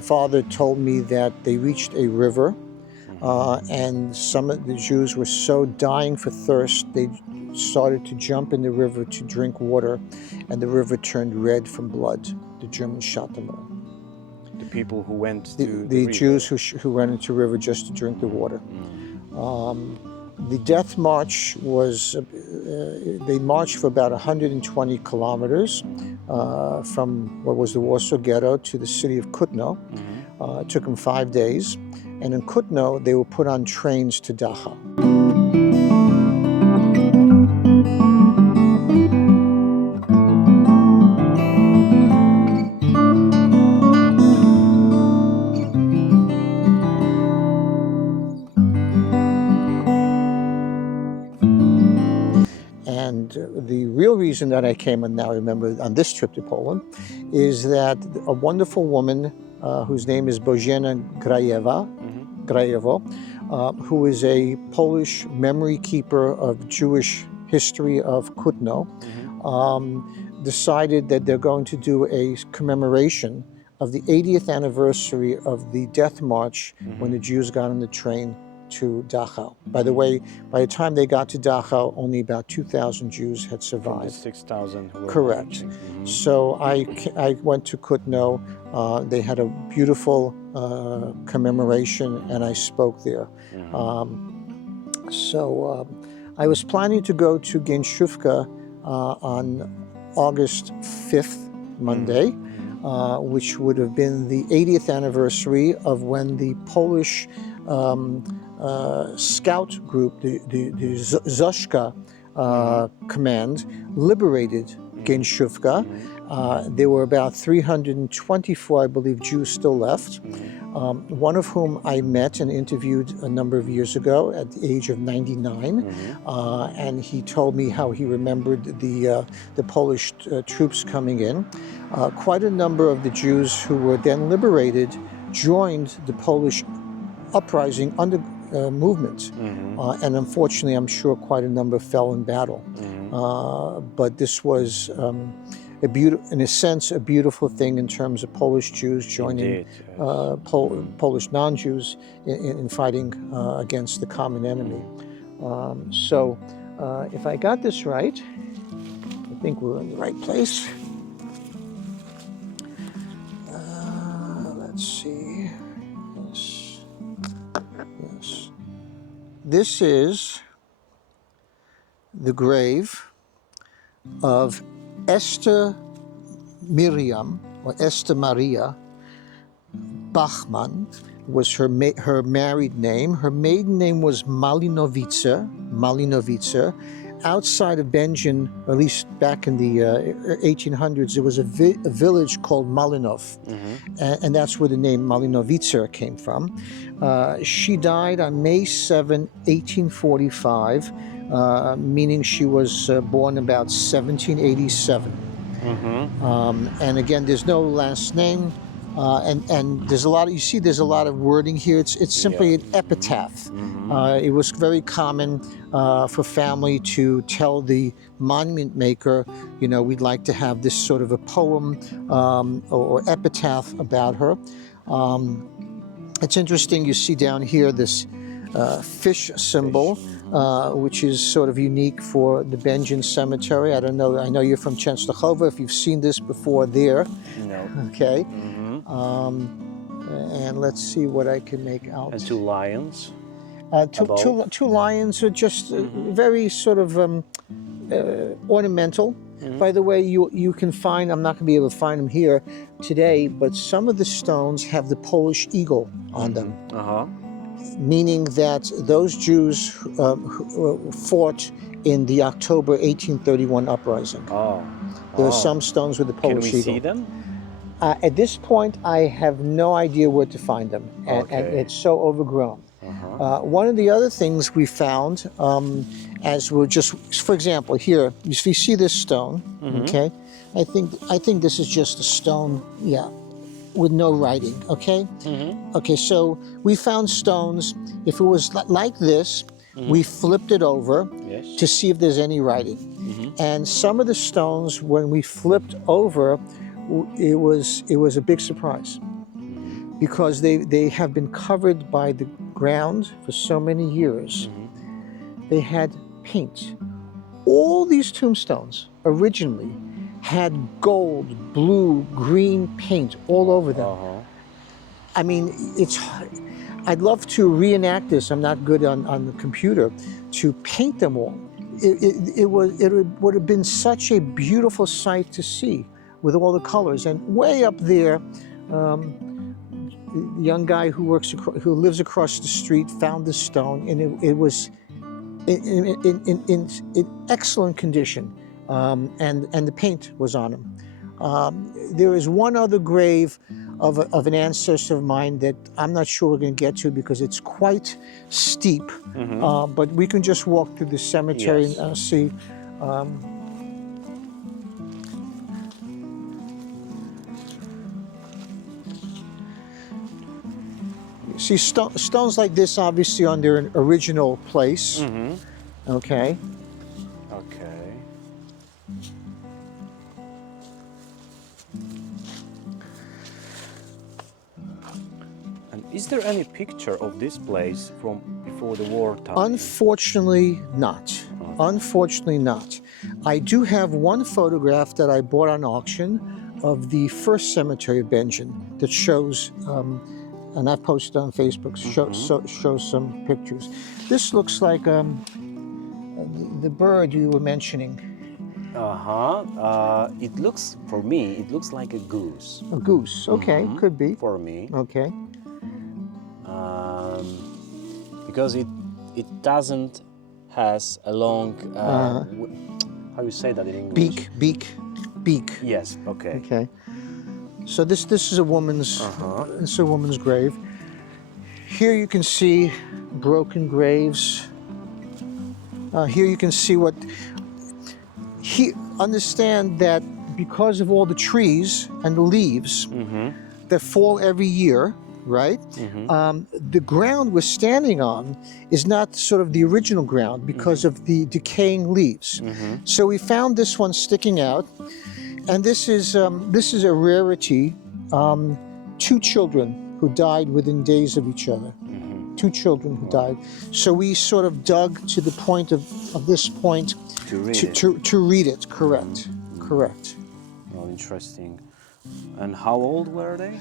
father told me that they reached a river, and some of the Jews were so dying for thirst, they started to jump in the river to drink water, and the river turned red from blood. The Germans shot them all. The people who went to the Jews who went into the river just to drink the water. The death march was, they marched for about 120 kilometers from what was the Warsaw Ghetto to the city of Kutno. It took them 5 days. And in Kutno, they were put on trains to Dachau. And the real reason that I came, and now I remember on this trip to Poland, is that a wonderful woman whose name is Bożena Grajewo, who is a Polish memory keeper of Jewish history of Kutno, decided that they're going to do a commemoration of the 80th anniversary of the death march when the Jews got on the train to Dachau. By the way, by the time they got to Dachau, only about 2,000 Jews had survived. From the 6,000 who were correct. marching. So I went to Kutno. They had a beautiful commemoration, and I spoke there. I was planning to go to Gęsiówka on August 5th, Monday, which would have been the 80th anniversary of when the Polish scout group, the Zośka command, liberated Gęsiówka. There were about 324, I believe, Jews still left, one of whom I met and interviewed a number of years ago at the age of 99. And he told me how he remembered the Polish troops coming in. Quite a number of the Jews who were then liberated joined the Polish uprising movement. And unfortunately, I'm sure quite a number fell in battle. But this was, in a sense, a beautiful thing in terms of Polish Jews joining Polish non-Jews in fighting against the common enemy. If I got this right, I think we're in the right place. Let's see. Yes. This is the grave of Esther Miriam, or Esther Maria Bachmann, was her married name. Her maiden name was Malinovica. Outside of Będzin, at least back in the 1800s, there was a village called Malinov, and that's where the name Malinovica came from. She died on May 7, 1845, meaning she was born about 1787. And again, there's no last name. And there's a lot of, you see there's a lot of wording here. It's simply an epitaph. It was very common for family to tell the monument maker, you know, we'd like to have this sort of a poem or epitaph about her. It's interesting, you see down here this fish symbol, which is sort of unique for the Będzin Cemetery. I don't know, I know you're from Częstochowa, if you've seen this before there. No. Okay. And let's see what I can make out. And two lions. Two lions are just very sort of ornamental. By the way, you can find, I'm not going to be able to find them here today, but some of the stones have the Polish eagle on them. Meaning that those Jews who fought in the October 1831 uprising. There are some stones with the Polish eagle. Can we see them? At this point, I have no idea where to find them, and it's so overgrown. One of the other things we found, as we're just, for example, here, if you see this stone, okay, I think this is just a stone, with no writing, okay? Okay, so we found stones. If it was like this, we flipped it over to see if there's any writing. And some of the stones, when we flipped over, it was a big surprise because they have been covered by the ground for so many years. They had paint. All these tombstones originally had gold, blue, green paint all over them. I mean, I'd love to reenact this. I'm not good on the computer to paint them all. It would have been such a beautiful sight to see, with all the colors. And way up there, the young guy who lives across the street found this stone, and it was in excellent condition, and the paint was on him. There is one other grave of an ancestor of mine that I'm not sure we're going to get to because it's quite steep, but we can just walk through the cemetery and see. See, stones like this obviously on their original place. Okay. Okay. And is there any picture of this place from before the war time? Unfortunately not. Unfortunately not. I do have one photograph that I bought on auction of the first cemetery of Będzin that shows and I've posted on Facebook, shows some pictures. This looks like the bird you were mentioning. It looks, for me, it looks like a goose. A goose, okay, could be. For me. Okay. Because it doesn't has a long, how you say that in English? Beak. Yes, okay. Okay. So this is a woman's grave. Here you can see broken graves. Here you can see understand that because of all the trees and the leaves that fall every year, right? The ground we're standing on is not sort of the original ground because of the decaying leaves. So we found this one sticking out. And this is a rarity. 2 children who died within days of each other. 2 children who died. So we sort of dug to the point of this point to read it. Correct. Correct. Oh, interesting. And how old were they?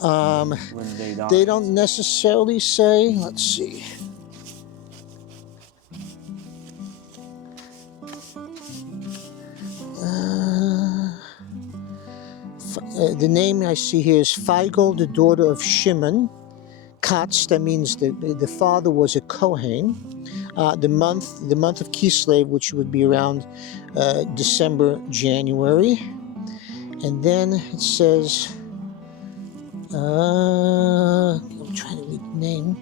When they died? They don't necessarily say. Let's see. The name I see here is Feigl, the daughter of Shimon, Katz, that means the father was a Kohen. The month of Kislev, which would be around December, January. And then it says, I'm trying to read the name,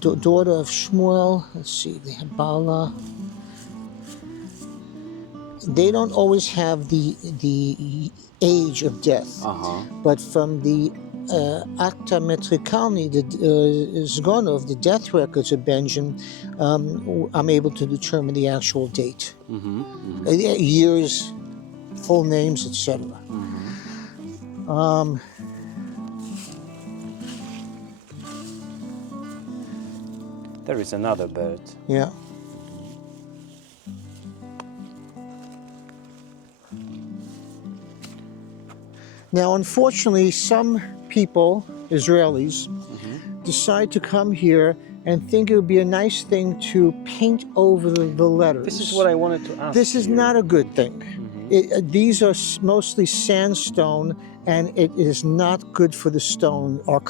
daughter of Shmuel. Let's see, they have Bala. They don't always have the age of death, but from the Acta Metrikalni, the Zgonov, the death records of Będzin, I'm able to determine the actual date, years, full names, etc. There is another bird. Yeah. Now, unfortunately, some people, Israelis, decide to come here and think it would be a nice thing to paint over the letters. This is what I wanted to ask. This is not a good thing. These are mostly sandstone, and it is not good for the stone, or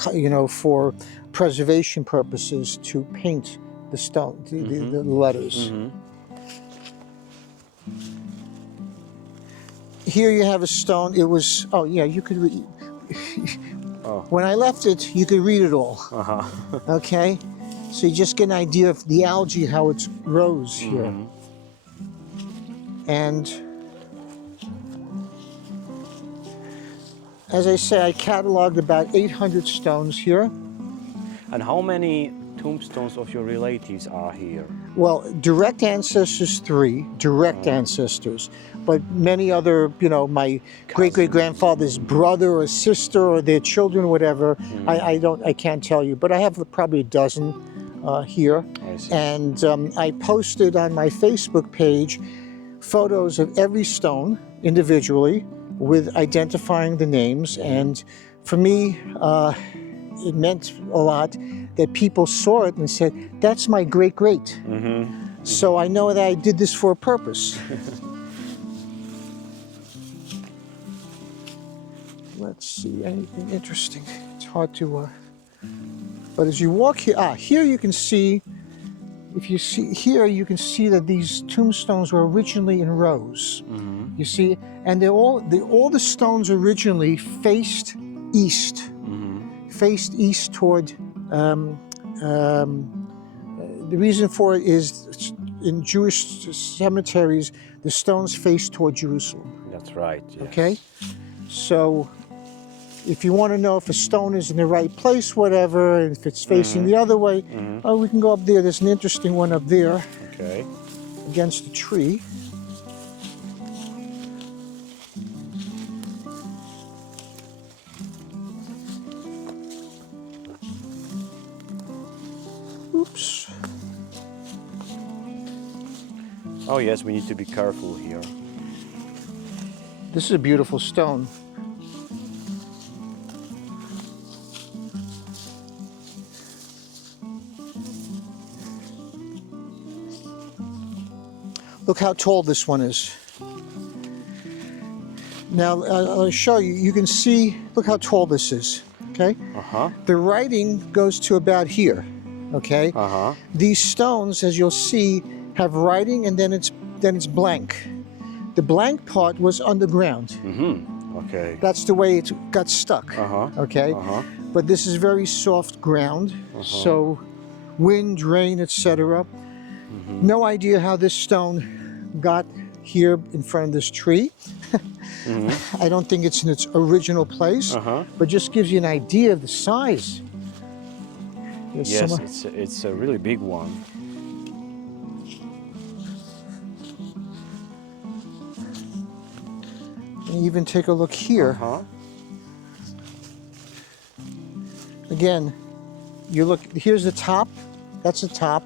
for preservation purposes, to paint the stone, the letters. Here you have a stone. It was, oh yeah, you could read. When I left it, you could read it all. Okay? So you just get an idea of the algae, how it grows here. And as I say, I cataloged about 800 stones here. And how many tombstones of your relatives are here? Well, direct ancestors, 3 direct ancestors, but many other, my great-great-grandfather's brother or sister or their children, whatever. I can't tell you, but I have probably a dozen here. I see. And I posted on my Facebook page photos of every stone individually with identifying the names. And for me, it meant a lot that people saw it and said, that's my great-great. So I know that I did this for a purpose. Let's see, anything interesting. It's hard to, but as you walk here, here you can see, if you see here, you can see that these tombstones were originally in rows. You see, and all the stones originally faced east. Faced east toward, the reason for it is in Jewish cemeteries, the stones face toward Jerusalem. That's right, yes. Okay? So if you want to know if a stone is in the right place, whatever, and if it's facing the other way, oh, we can go up there. There's an interesting one up there. Okay. Against the tree. Oops. Oh yes, we need to be careful here. This is a beautiful stone. Look how tall this one is. Now, I'll show you. You can see, look how tall this is, okay? The writing goes to about here, okay? These stones, as you'll see, have writing, and then it's blank. The blank part was underground. Okay. That's the way it got stuck, okay? But this is very soft ground, so wind, rain, etc. No idea how this stone got here in front of this tree. I don't think it's in its original place, but just gives you an idea of the size. Yes, it's a really big one. And even take a look here. Again, you look, here's the top, that's the top,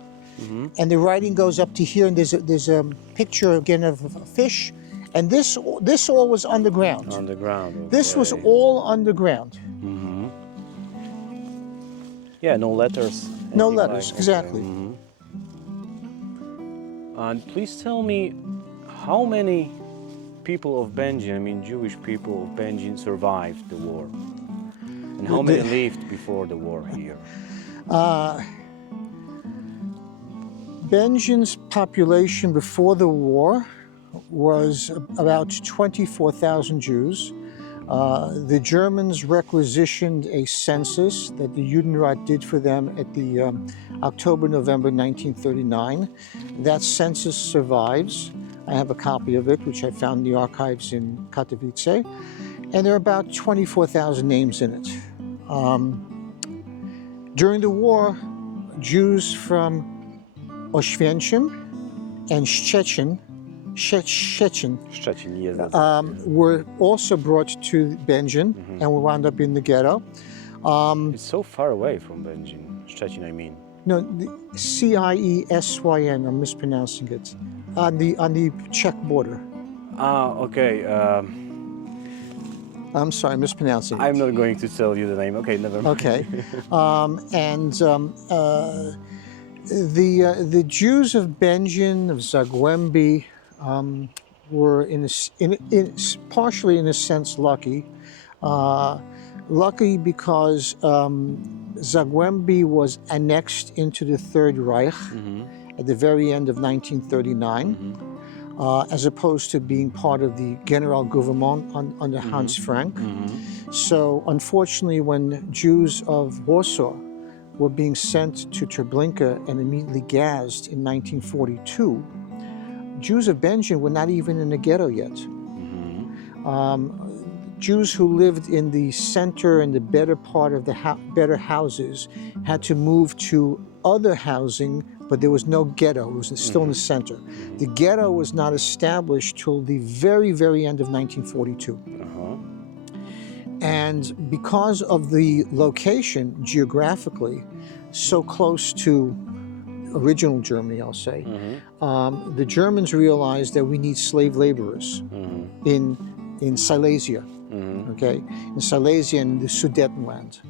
and the writing goes up to here, and there's a picture again of a fish, and this all was underground. Underground. Okay. This was all underground. Yeah, no letters. No letters, exactly. And please tell me, how many people of Będzin, I mean Jewish people of Będzin, survived the war? And And how many lived before the war here? Będzin's population before the war was about 24,000 Jews. The Germans requisitioned a census that the Judenrat did for them at the October-November 1939. That census survives. I have a copy of it, which I found in the archives in Katowice. And there are about 24,000 names in it. During the war, Jews from Oświęcim and Szczecin were also brought to Będzin and were wound up in the ghetto. It's so far away from Będzin, Szczecin, I mean. No, Ciesyn, I'm mispronouncing it, on the Czech border. Okay. I'm sorry, I'm mispronouncing it. I'm not going to tell you the name. Okay, never mind. Okay. The Jews of Będzin, of Zagłębie, were partially, in a sense, lucky. Lucky because Zagłębie was annexed into the Third Reich at the very end of 1939, as opposed to being part of the Generalgouvernement under Hans Frank. So, unfortunately, when Jews of Warsaw were being sent to Treblinka and immediately gassed in 1942, Jews of Będzin were not even in the ghetto yet. Jews who lived in the center and the better part of the better houses had to move to other housing, but there was no ghetto. It was still in the center. The ghetto was not established till the very, very end of 1942. And because of the location, geographically, so close to original Germany, I'll say, the Germans realized that we need slave laborers in Silesia, okay, in Silesia and the Sudetenland.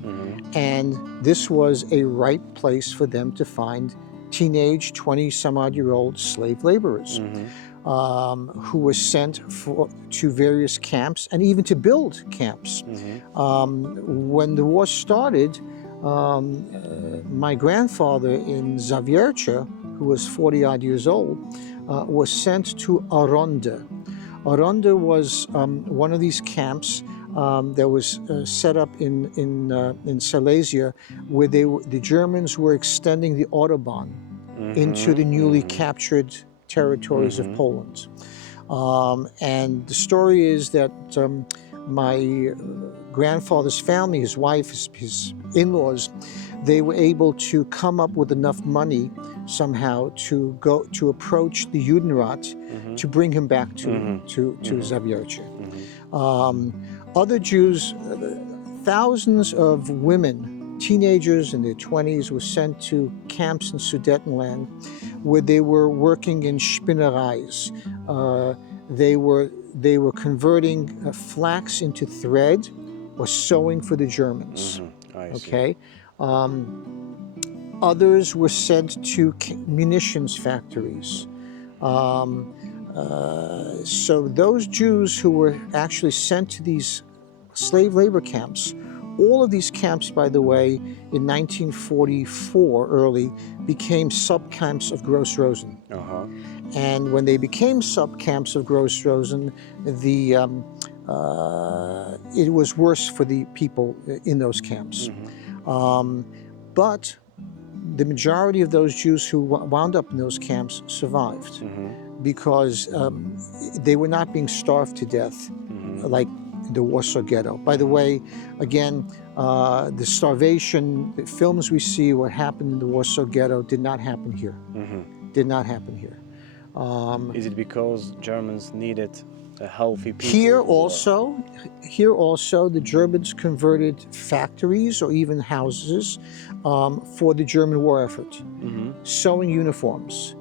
And this was a right place for them to find teenage, 20-some-odd-year-old slave laborers who were sent to various camps and even to build camps. When the war started, my grandfather in Zawiercie, who was 40-odd years old, was sent to Aronde. Aronde was one of these camps that was set up in Silesia, where the Germans were extending the Autobahn into the newly captured territories of Poland. And the story is that my grandfather's family, his wife, his in-laws, they were able to come up with enough money somehow to approach the Judenrat to bring him back to Zawiercie. Other Jews, thousands of women, teenagers in their 20s, were sent to camps in Sudetenland where they were working in spinneries. They were converting flax into thread or sewing for the Germans. Okay. Others were sent to munitions factories. So those Jews who were actually sent to these slave labor camps, all of these camps, by the way, in 1944 early, became sub-camps of Gross-Rosen. And when they became sub-camps of Gross-Rosen, it was worse for the people in those camps. But the majority of those Jews who wound up in those camps survived because they were not being starved to death like the Warsaw Ghetto. By the way, again, the starvation, the films we see, what happened in the Warsaw Ghetto did not happen here. Did not happen here. Is it because Germans needed a healthy people? Here also, the Germans converted factories or even houses for the German war effort. Sewing uniforms,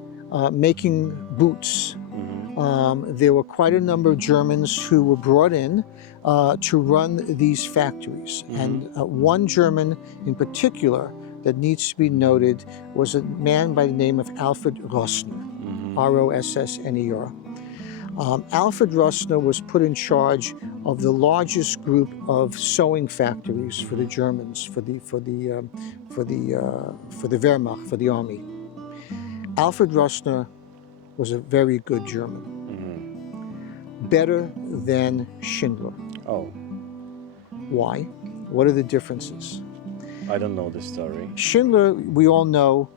making boots. There were quite a number of Germans who were brought in to run these factories. And one German in particular that needs to be noted was a man by the name of Alfred Rossner, R-O-S-S-N-E-R. Alfred Russner was put in charge of the largest group of sewing factories for the Germans, for the Wehrmacht, for the army. Alfred Russner was a very good German, better than Schindler. Oh, Why? What are the differences? I don't know the story. Schindler, we all know,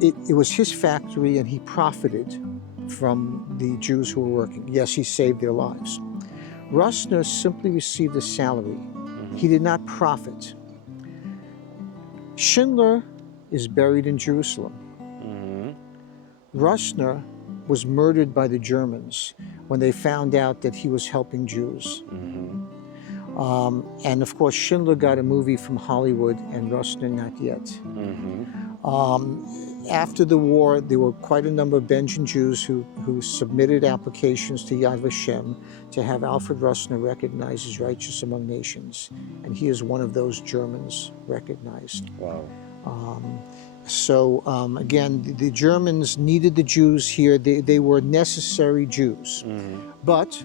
it was his factory and he profited from the Jews who were working. Yes, he saved their lives. Russner simply received a salary. He did not profit. Schindler is buried in Jerusalem. Russner was murdered by the Germans when they found out that he was helping Jews. And of course, Schindler got a movie from Hollywood and Russner not yet. After the war, there were quite a number of Będzin Jews who submitted applications to Yad Vashem to have Alfred Russner recognized as righteous among nations. And he is one of those Germans recognized. Wow. Again, the Germans needed the Jews here. They were necessary Jews. But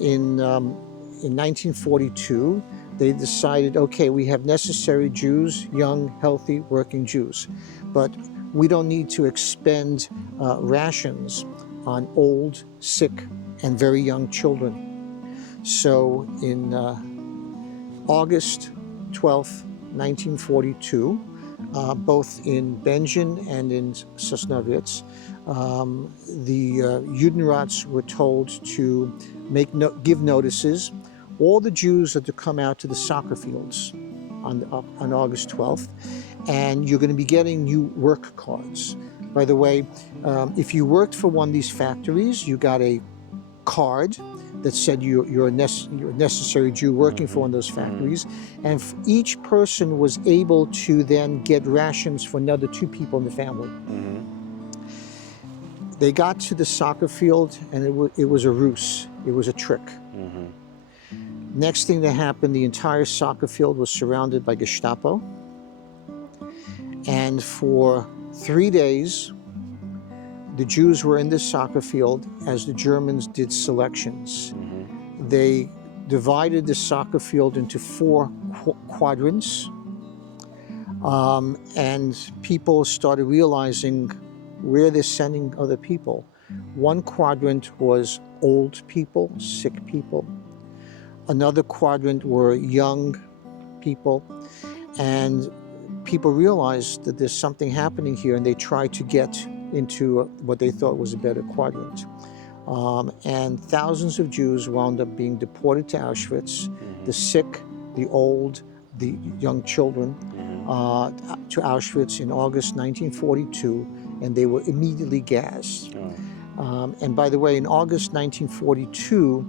in 1942, they decided, okay, we have necessary Jews, young, healthy, working Jews, but we don't need to expend rations on old, sick, and very young children. So in August 12th, 1942, both in Będzin and in Sosnowiec, the Judenrats were told to give notices. All the Jews are to come out to the soccer fields on August 12th, and you're going to be getting new work cards. By the way, if you worked for one of these factories, you got a card that said you're a necessary Jew working for one of those factories, and each person was able to then get rations for another 2 people in the family. They got to the soccer field, and it was a ruse. It was a trick. Next thing that happened, the entire soccer field was surrounded by Gestapo. And for 3 days, the Jews were in this soccer field as the Germans did selections. They divided the soccer field into 4 quadrants. And people started realizing where they're sending other people. One quadrant was old people, sick people. Another quadrant were young people, and people realized that there's something happening here, and they tried to get into what they thought was a better quadrant. And thousands of Jews wound up being deported to Auschwitz, the sick, the old, the young children, to Auschwitz in August 1942, and they were immediately gassed. And by the way, in August 1942,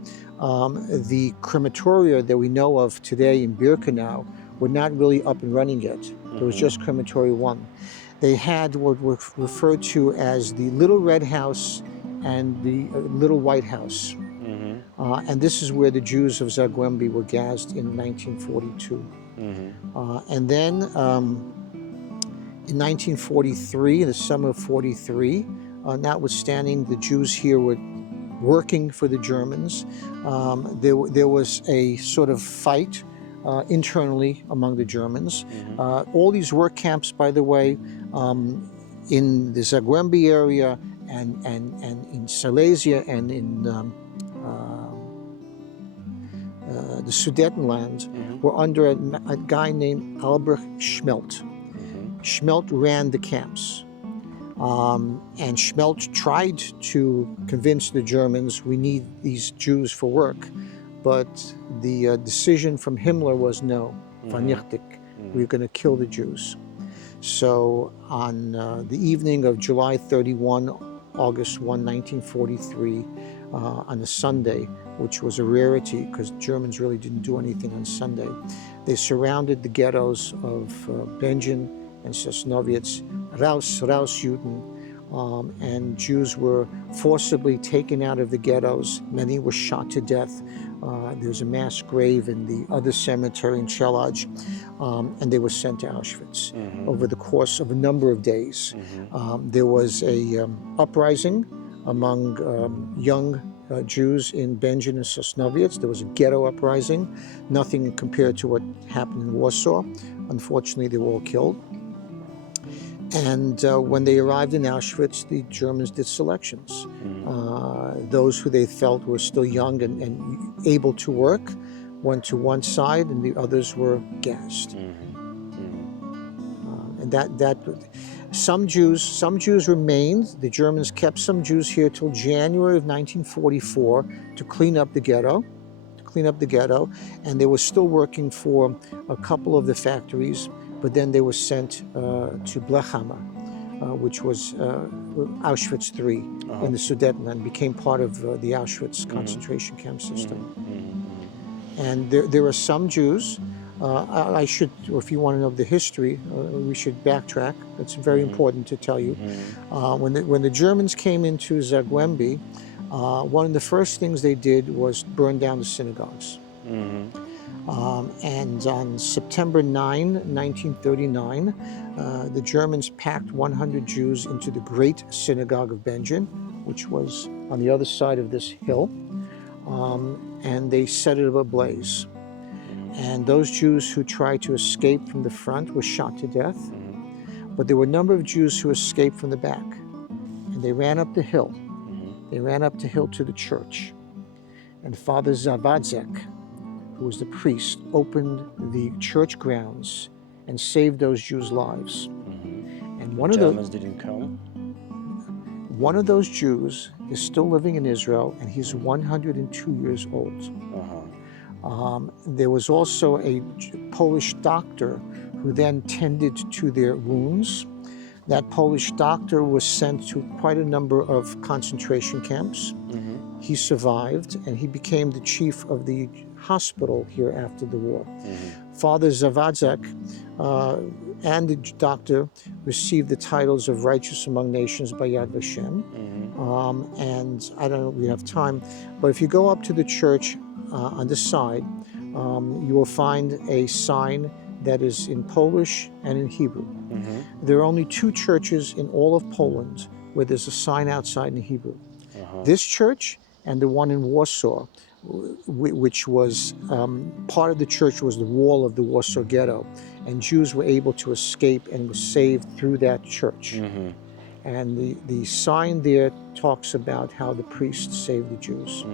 the crematoria that we know of today in Birkenau were not really up and running yet. There was just crematory 1. They had what were referred to as the Little Red House and the Little White House. And this is where the Jews of Zagłębie were gassed in 1942. And then in 1943, the summer of 43, notwithstanding the Jews here were working for the Germans, there was a sort of fight internally among the Germans. All these work camps, by the way, in the Zagłębie area and in Silesia and in the Sudetenland were under a guy named Albrecht Schmelt. Schmelt ran the camps. And Schmelt tried to convince the Germans, we need these Jews for work. But the decision from Himmler was no, vernichtig, we're going to kill the Jews. So on the evening of July 31, August 1, 1943, on a Sunday, which was a rarity because Germans really didn't do anything on Sunday, they surrounded the ghettos of Będzin and Sosnowiec, raus Juden, and Jews were forcibly taken out of the ghettos. Many were shot to death. There's a mass grave in the other cemetery in Chelaj, and they were sent to Auschwitz. Over the course of a number of days, there was a uprising among young Jews in Będzin and Sosnowiec. There was a ghetto uprising, nothing compared to what happened in Warsaw. Unfortunately, they were all killed. And when they arrived in Auschwitz, the Germans did selections. Those who they felt were still young and able to work went to one side, and the others were gassed. And that some Jews remained. The Germans kept some Jews here till January of 1944 to clean up the ghetto. And they were still working for a couple of the factories, but then they were sent to Blechhammer, which was Auschwitz III in the Sudetenland, became part of the Auschwitz concentration camp system. And there are some Jews, I should, or if you want to know the history, we should backtrack. It's very important to tell you. When the Germans came into Zagłębie, one of the first things they did was burn down the synagogues. And on September 9, 1939, the Germans packed 100 Jews into the Great Synagogue of Będzin, which was on the other side of this hill, and they set it ablaze. And those Jews who tried to escape from the front were shot to death. But there were a number of Jews who escaped from the back, and they ran up the hill. They ran up the hill to the church. And Father Zawadzek, who was the priest, opened the church grounds and saved those Jews' lives. And one Germans didn't come? One of those Jews is still living in Israel, and he's 102 years old. There was also a Polish doctor who then tended to their wounds. That Polish doctor was sent to quite a number of concentration camps. He survived, and he became the chief of the hospital here after the war. Father Zawadzek and the doctor received the titles of Righteous Among Nations by Yad Vashem. And I don't know if we have time, but if you go up to the church on this side, you will find a sign that is in Polish and in Hebrew. There are only 2 churches in all of Poland where there's a sign outside in Hebrew. This church and the one in Warsaw, which was part of the church was the wall of the Warsaw Ghetto, and Jews were able to escape and were saved through that church. And the sign there talks about how the priests saved the Jews.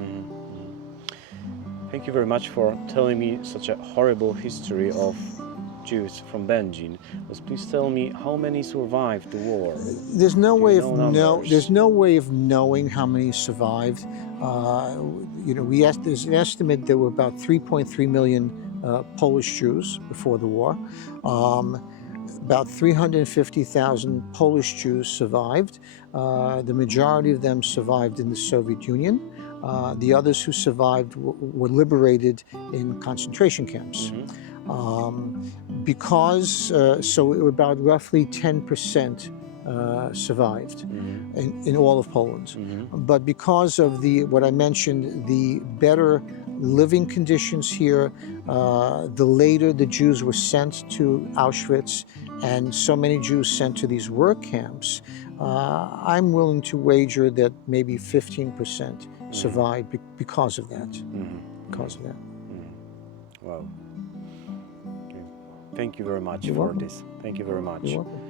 Thank you very much for telling me such a horrible history of Jews from Będzin. But please tell me how many survived the war. There's no way of knowing how many survived. There's an estimate there were about 3.3 million Polish Jews before the war. About 350,000 Polish Jews survived. The majority of them survived in the Soviet Union. The others who survived were liberated in concentration camps. So about roughly 10% survived in all of Poland. But because of what I mentioned, the better living conditions here, the later the Jews were sent to Auschwitz, and so many Jews sent to these work camps, I'm willing to wager that maybe 15% survived because of that. Wow. Okay. Thank you very much You're for welcome. this. Thank you very much. You're welcome.